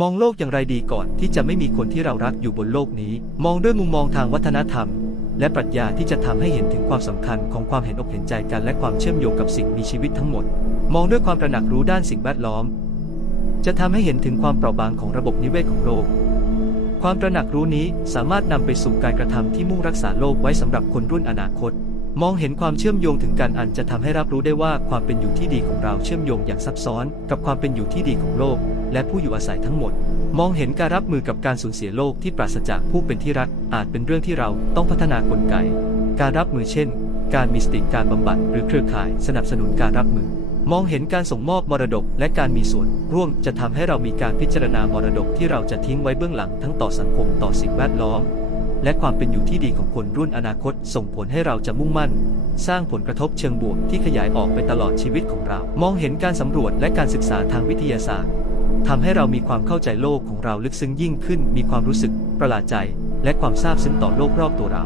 มองโลกอย่างไรดีก่อนที่จะไม่มีคนที่เรารักอยู่บนโลกนี้ มองด้วยมุมมองทางวัฒนธรรม และปรัชญาที่จะทำให้เห็นถึงความสำคัญของความเห็นอกเห็นใจกันและความเชื่อมโยงกับสิ่งมีชีวิตทั้งหมด มองด้วยความตระหนักรู้ด้านสิ่งแวดล้อม จะทำให้เห็นถึงความเปราะบางของระบบนิเวศของโลก ความตระหนักรู้นี้สามารถนำไปสู่การกระทำที่มุ่งรักษาโลกไว้สำหรับคนรุ่นอนาคต มองเห็นความเชื่อมโยงถึงการอันจะทำให้รับรู้ได้ว่าความเป็นอยู่ที่ดีของเราเชื่อมโยงอย่างซับซ้อน กับความเป็นอยู่ที่ดีของโลก และผู้อยู่อาศัยทั้งหมด มองเห็นการรับมือกับการสูญเสียโลกที่ปราศจากผู้เป็นที่รักอาจเป็นเรื่องที่เราต้องพัฒนากลไก การรับมือเช่น การมีสติการบำบัดหรือเครือข่ายสนับสนุนการรับมือ มองเห็นการส่งมอบมรดกและการมีส่วน ร่วมจะทำให้เรามีการพิจารณามรดกที่เราจะทิ้งไว้เบื้องหลังทั้งต่อสังคมต่อสิ่งแวดล้อมและความเป็นอยู่ที่ดีของคนรุ่นอนาคตส่งผลให้เราจะมุ่งมั่น สร้างผลกระทบเชิงบวกที่ขยายออกไปตลอดชีวิตของเรา มองเห็นการสำรวจและการศึกษาทางวิทยาศาสตร์ ทำให้เรามีความเข้าใจโลกของเราลึกซึ้งยิ่งขึ้น มีความรู้สึกประหลาดใจ และความซาบซึ้งต่อโลกรอบตัวเรา